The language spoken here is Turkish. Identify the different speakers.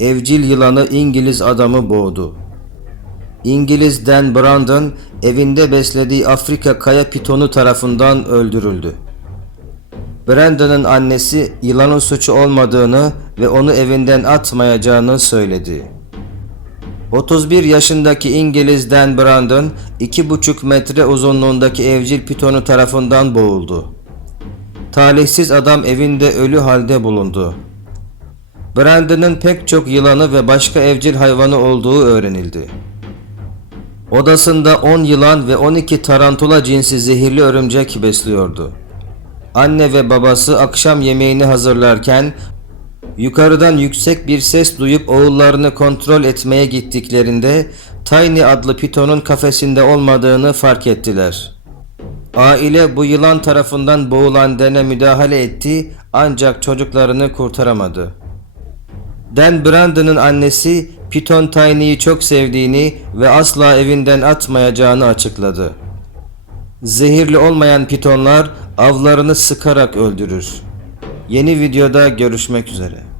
Speaker 1: evcil yılanı İngiliz adamı boğdu. İngiliz Dan Brandon evinde beslediği Afrika kaya pitonu tarafından öldürüldü. Brandon'ın annesi yılanın suçu olmadığını ve onu evinden atmayacağını söyledi. 31 yaşındaki İngiliz Dan Brandon 2,5 metre uzunluğundaki evcil pitonu tarafından boğuldu. Talihsiz adam evinde ölü halde bulundu. Brandon'ın pek çok yılanı ve başka evcil hayvanı olduğu öğrenildi. Odasında 10 yılan ve 12 tarantula cinsi zehirli örümcek besliyordu. Anne ve babası akşam yemeğini hazırlarken yukarıdan yüksek bir ses duyup oğullarını kontrol etmeye gittiklerinde Tiny adlı pitonun kafesinde olmadığını fark ettiler. Aile bu yılan tarafından boğulan Dan'e müdahale etti ancak çocuklarını kurtaramadı. Dan Brandon'ın annesi Piton Tiny'yi çok sevdiğini ve asla evinden atmayacağını açıkladı. Zehirli olmayan pitonlar avlarını sıkarak öldürür. Yeni videoda görüşmek üzere.